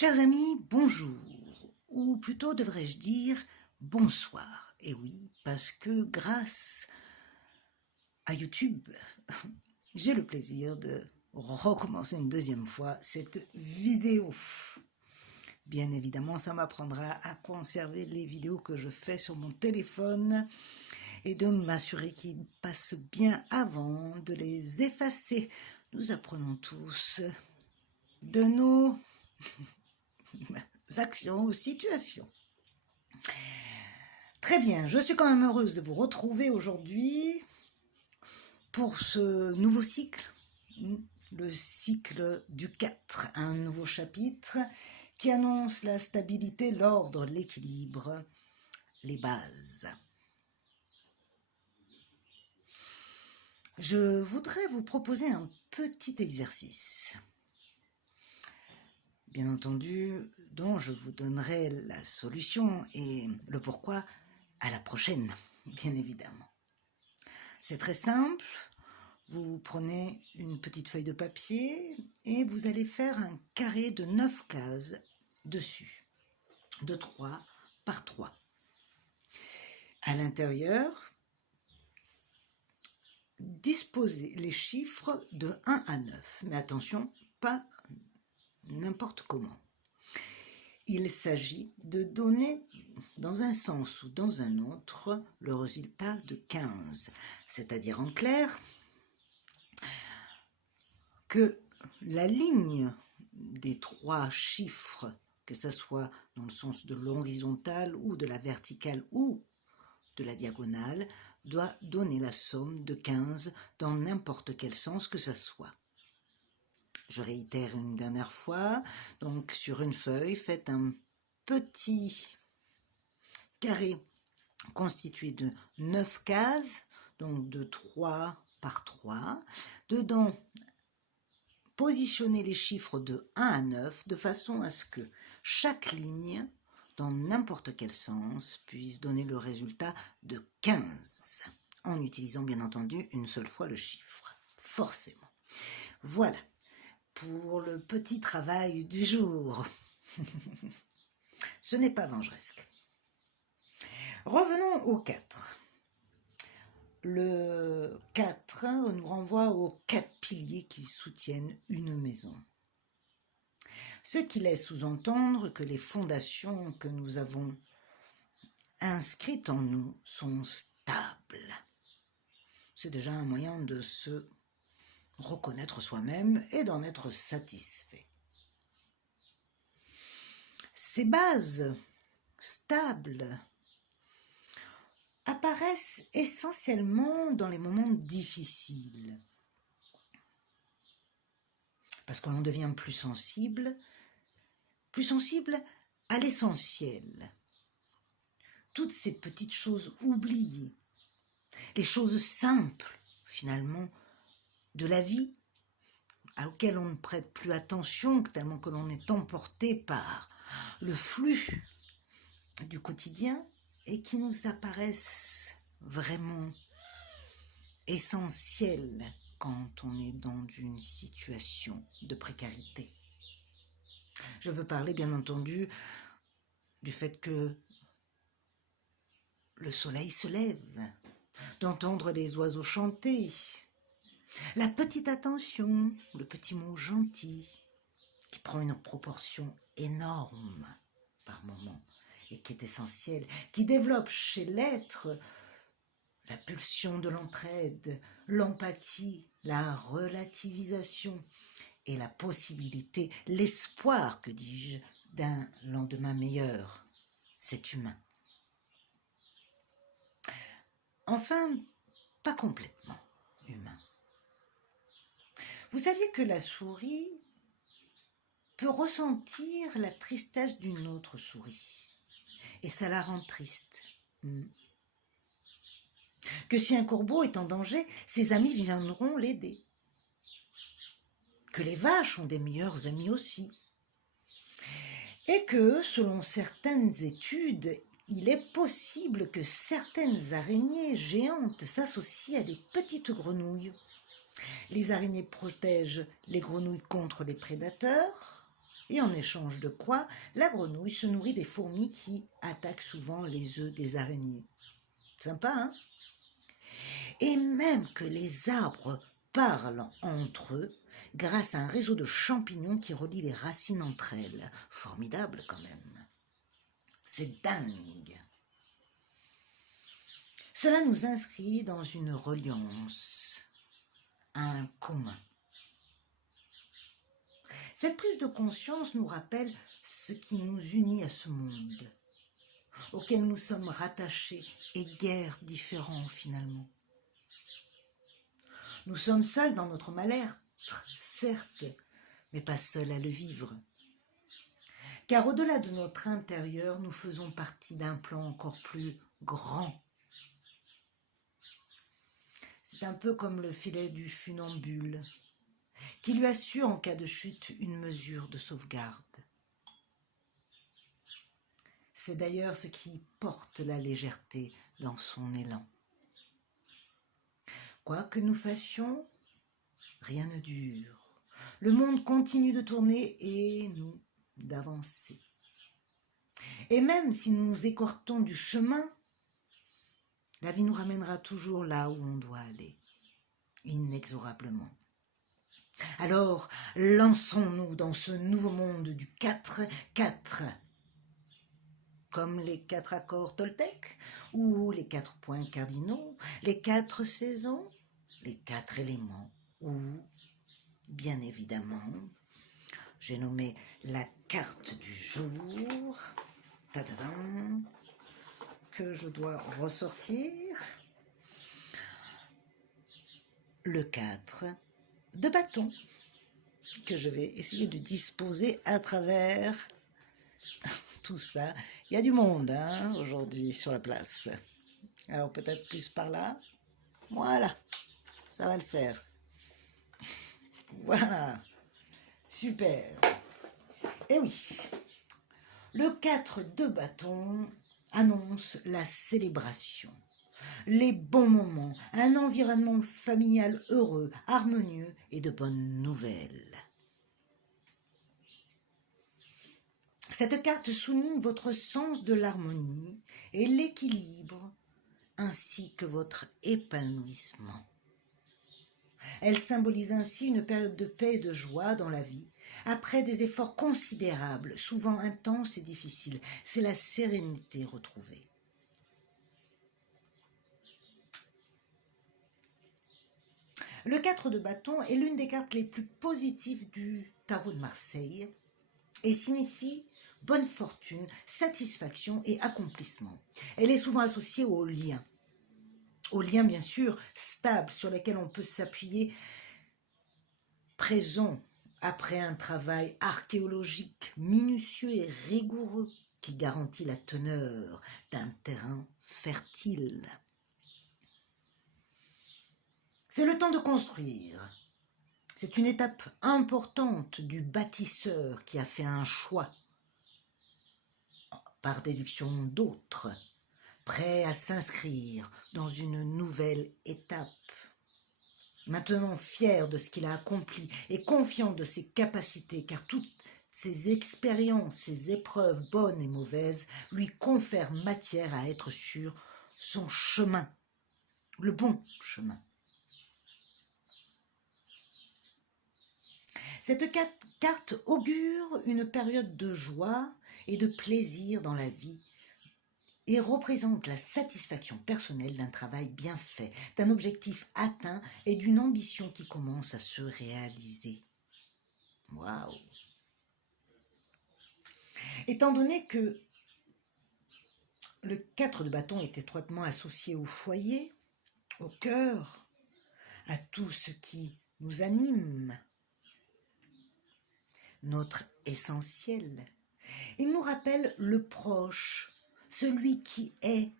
Chers amis, bonjour, ou plutôt devrais-je dire bonsoir. Et oui, parce que grâce à YouTube, j'ai le plaisir de recommencer une deuxième fois cette vidéo. Bien évidemment, ça m'apprendra à conserver les vidéos que je fais sur mon téléphone et de m'assurer qu'ils passent bien avant de les effacer. Nous apprenons tous de nos actions ou situations. Très bien, je suis quand même heureuse de vous retrouver aujourd'hui pour ce nouveau cycle, le cycle du 4, un nouveau chapitre qui annonce la stabilité, l'ordre, l'équilibre, les bases. Je voudrais vous proposer un petit exercice, bien entendu, dont je vous donnerai la solution et le pourquoi à la prochaine, bien évidemment. C'est très simple, vous prenez une petite feuille de papier et vous allez faire un carré de 9 cases dessus, de 3 par 3. À l'intérieur, disposez les chiffres de 1 à 9, mais attention, pas n'importe comment. Il s'agit de donner dans un sens ou dans un autre le résultat de 15, c'est-à-dire en clair que la ligne des 3 chiffres, que ce soit dans le sens de l'horizontale ou de la verticale ou de la diagonale, doit donner la somme de 15 dans n'importe quel sens que ce soit. Je réitère une dernière fois, donc sur une feuille, faites un petit carré constitué de 9 cases, donc de 3 par 3. Dedans, positionnez les chiffres de 1 à 9 de façon à ce que chaque ligne, dans n'importe quel sens, puisse donner le résultat de 15, en utilisant bien entendu une seule fois le chiffre, forcément. Voilà, pour le petit travail du jour. Ce n'est pas vengeresque. Revenons au 4. Le 4 nous renvoie aux 4 piliers qui soutiennent une maison. Ce qui laisse sous-entendre que les fondations que nous avons inscrites en nous sont stables. C'est déjà un moyen de se reconnaître soi-même et d'en être satisfait. Ces bases stables apparaissent essentiellement dans les moments difficiles, parce que l'on devient plus sensible à l'essentiel. Toutes ces petites choses oubliées, les choses simples, finalement, de la vie, auxquelles on ne prête plus attention, tellement que l'on est emporté par le flux du quotidien, et qui nous apparaissent vraiment essentielles quand on est dans une situation de précarité. Je veux parler bien entendu du fait que le soleil se lève, d'entendre les oiseaux chanter, la petite attention, le petit mot gentil qui prend une proportion énorme par moment et qui est essentiel, qui développe chez l'être la pulsion de l'entraide, l'empathie, la relativisation et la possibilité, l'espoir, que dis-je, d'un lendemain meilleur. C'est humain. Enfin, pas complètement humain. Vous saviez que la souris peut ressentir la tristesse d'une autre souris, et ça la rend triste. Que si un corbeau est en danger, ses amis viendront l'aider. Que les vaches ont des meilleurs amis aussi. Et que, selon certaines études, il est possible que certaines araignées géantes s'associent à des petites grenouilles. Les araignées protègent les grenouilles contre les prédateurs, Et en échange de quoi, la grenouille se nourrit des fourmis qui attaquent souvent les œufs des araignées. Sympa, hein? Et même que les arbres parlent entre eux grâce à un réseau de champignons qui relie les racines entre elles. Formidable quand même. C'est dingue. Cela nous inscrit dans une reliance, un commun. Cette prise de conscience nous rappelle ce qui nous unit à ce monde, auquel nous sommes rattachés et guère différents finalement. Nous sommes seuls dans notre mal-être, certes, mais pas seuls à le vivre. Car au-delà de notre intérieur, nous faisons partie d'un plan encore plus grand. C'est un peu comme le filet du funambule, qui lui assure en cas de chute une mesure de sauvegarde. C'est d'ailleurs ce qui porte la légèreté dans son élan. Quoi que nous fassions, rien ne dure. Le monde continue de tourner et nous d'avancer. Et même si nous nous écartons du chemin, la vie nous ramènera toujours là où on doit aller, inexorablement. Alors, lançons-nous dans ce nouveau monde du 4-4, comme les 4 accords toltèques, ou les 4 points cardinaux, les 4 saisons, les 4 éléments, ou, bien évidemment, j'ai nommé la carte du jour, tadadam, que je dois ressortir, le 4 de bâton, que je vais essayer de disposer à travers tout ça. Il y a du monde hein, aujourd'hui sur la place. Alors peut-être plus par là. Voilà, ça va le faire. Voilà, super. Et oui, le 4 de bâton annonce la célébration, les bons moments, un environnement familial heureux, harmonieux et de bonnes nouvelles. Cette carte souligne votre sens de l'harmonie et l'équilibre, ainsi que votre épanouissement. Elle symbolise ainsi une période de paix et de joie dans la vie, après des efforts considérables, souvent intenses et difficiles. C'est la sérénité retrouvée. Le 4 de bâton est l'une des cartes les plus positives du tarot de Marseille et signifie bonne fortune, satisfaction et accomplissement. Elle est souvent associée aux liens bien sûr stables sur lesquels on peut s'appuyer, présents après un travail archéologique minutieux et rigoureux qui garantit la teneur d'un terrain fertile. C'est le temps de construire. C'est une étape importante du bâtisseur qui a fait un choix, par déduction d'autres, prêt à s'inscrire dans une nouvelle étape. Maintenant fier de ce qu'il a accompli et confiant de ses capacités, car toutes ces expériences, ces épreuves bonnes et mauvaises lui confèrent matière à être sur son chemin, le bon chemin. Cette carte augure une période de joie et de plaisir dans la vie et représente la satisfaction personnelle d'un travail bien fait, d'un objectif atteint et d'une ambition qui commence à se réaliser. Waouh! Étant donné que le 4 de bâton est étroitement associé au foyer, au cœur, à tout ce qui nous anime, notre essentiel, il nous rappelle le proche, celui qui est,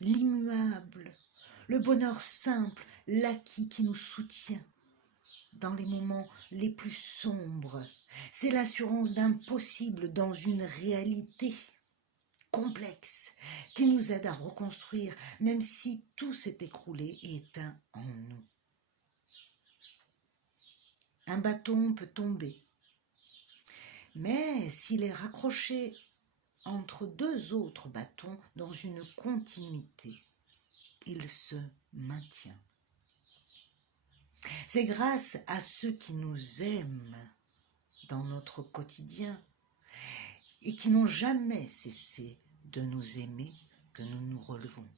l'immuable, le bonheur simple, l'acquis qui nous soutient dans les moments les plus sombres. C'est l'assurance d'un possible dans une réalité complexe qui nous aide à reconstruire, même si tout s'est écroulé et éteint en nous. Un bâton peut tomber, Mais s'il est raccroché entre deux autres bâtons dans une continuité, il se maintient. C'est grâce à ceux qui nous aiment dans notre quotidien et qui n'ont jamais cessé de nous aimer que nous nous relevons.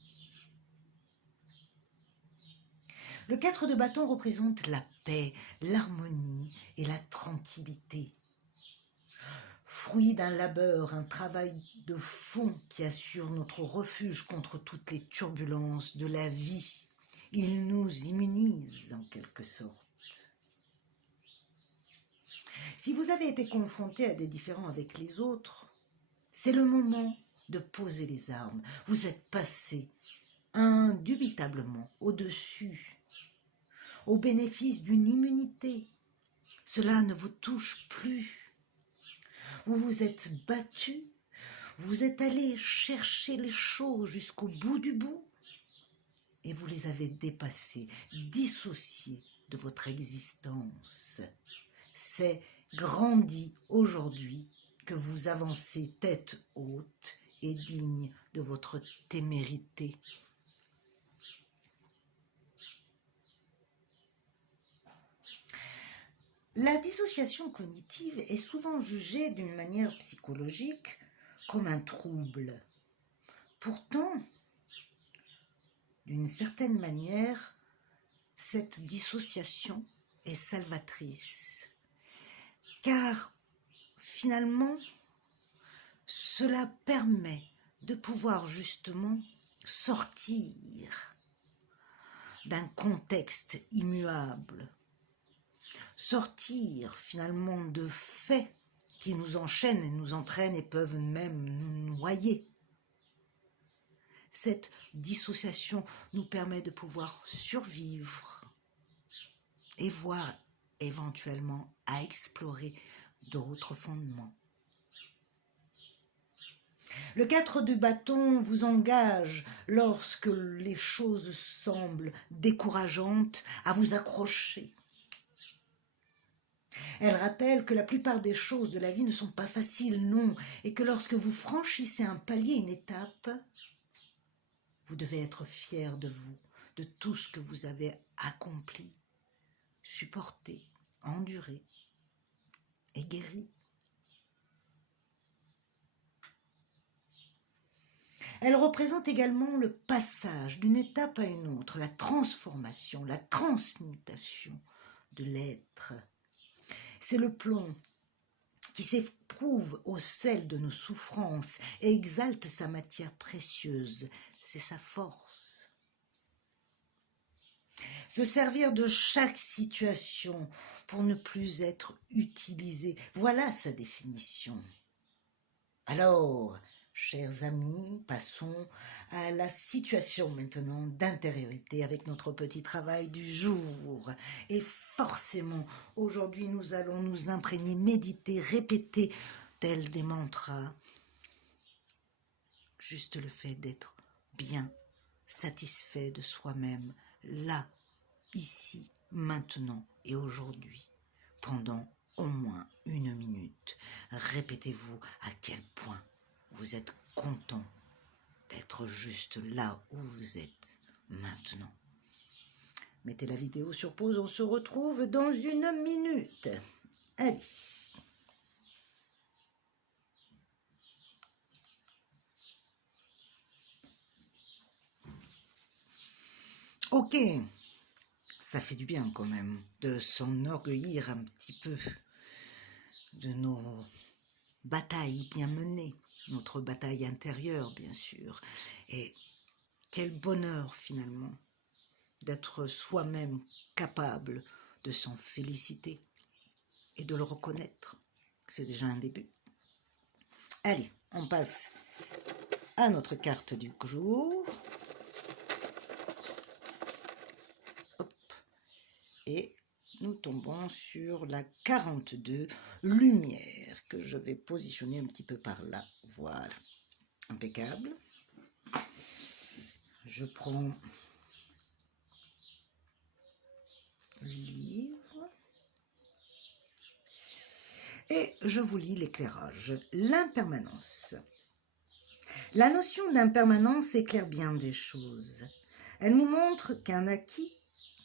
Le 4 de bâton représente la paix, l'harmonie et la tranquillité. Fruit d'un labeur, un travail de fond qui assure notre refuge contre toutes les turbulences de la vie. Il nous immunise en quelque sorte. Si vous avez été confronté à des différends avec les autres, c'est le moment de poser les armes. Vous êtes passé indubitablement au-dessus, au bénéfice d'une immunité. Cela ne vous touche plus. Vous vous êtes battu, vous êtes allé chercher les choses jusqu'au bout du bout et vous les avez dépassées, dissociées de votre existence. C'est grandi aujourd'hui que vous avancez tête haute et digne de votre témérité. La dissociation cognitive est souvent jugée d'une manière psychologique comme un trouble. Pourtant, d'une certaine manière, cette dissociation est salvatrice, car finalement, cela permet de pouvoir justement sortir d'un contexte immuable, sortir finalement de faits qui nous enchaînent et nous entraînent et peuvent même nous noyer. Cette dissociation nous permet de pouvoir survivre et voir éventuellement à explorer d'autres fondements. Le 4 du bâton vous engage lorsque les choses semblent décourageantes à vous accrocher. Elle rappelle que la plupart des choses de la vie ne sont pas faciles, non, et que lorsque vous franchissez un palier, une étape, vous devez être fier de vous, de tout ce que vous avez accompli, supporté, enduré et guéri. Elle représente également le passage d'une étape à une autre, la transformation, la transmutation de l'être. C'est le plomb qui s'éprouve au sel de nos souffrances et exalte sa matière précieuse, c'est sa force. Se servir de chaque situation pour ne plus être utilisé, voilà sa définition. Alors, chers amis, passons à la situation maintenant d'intériorité avec notre petit travail du jour. Et forcément, aujourd'hui, nous allons nous imprégner, méditer, répéter, tels des mantras. Juste le fait d'être bien satisfait de soi-même, là, ici, maintenant et aujourd'hui, pendant au moins 1 minute. Répétez-vous à quel point vous êtes content d'être juste là où vous êtes maintenant. Mettez la vidéo sur pause, on se retrouve dans 1 minute. Allez. Ok, ça fait du bien quand même de s'enorgueillir un petit peu de nos batailles bien menées, notre bataille intérieure bien sûr. Et quel bonheur finalement d'être soi-même capable de s'en féliciter et de le reconnaître. C'est déjà un début. Allez, on passe à notre carte du jour. Hop. Et nous tombons sur la 42, lumière, que je vais positionner un petit peu par là. Voilà, impeccable. Je prends le livre. Et je vous lis l'éclairage. L'impermanence. La notion d'impermanence éclaire bien des choses. Elle nous montre qu'un acquis,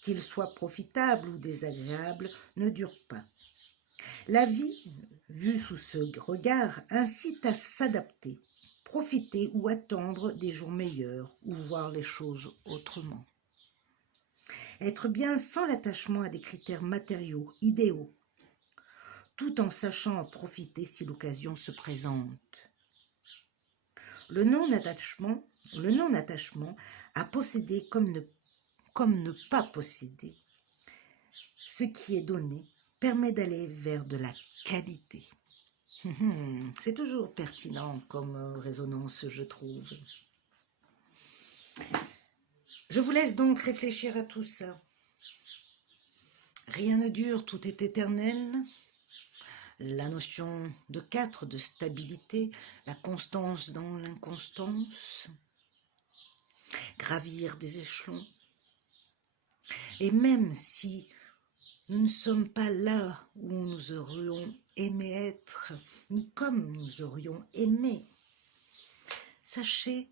qu'il soit profitable ou désagréable, ne dure pas. La vie, vue sous ce regard, incite à s'adapter, profiter ou attendre des jours meilleurs ou voir les choses autrement. Être bien sans l'attachement à des critères matériaux, idéaux, tout en sachant en profiter si l'occasion se présente. Le non-attachement à posséder comme ne pas posséder. Ce qui est donné permet d'aller vers de la qualité. C'est toujours pertinent comme résonance, je trouve. Je vous laisse donc réfléchir à tout ça. Rien ne dure, tout est éternel. La notion de 4, de stabilité, la constance dans l'inconstance, gravir des échelons. Et même si nous ne sommes pas là où nous aurions aimé être, ni comme nous aurions aimé, sachez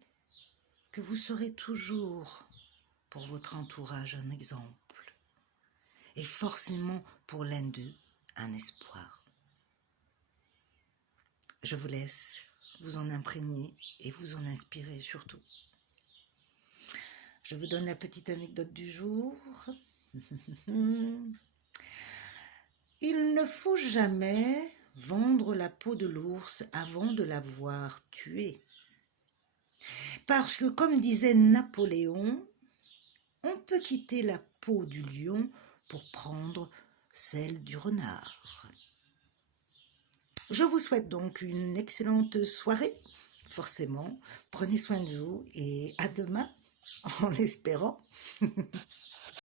que vous serez toujours pour votre entourage un exemple, et forcément pour l'un d'eux un espoir. Je vous laisse vous en imprégner et vous en inspirer surtout. Je vous donne la petite anecdote du jour. Il ne faut jamais vendre la peau de l'ours avant de l'avoir tué. Parce que, comme disait Napoléon, on peut quitter la peau du lion pour prendre celle du renard. Je vous souhaite donc une excellente soirée, forcément. Prenez soin de vous et à demain, en l'espérant.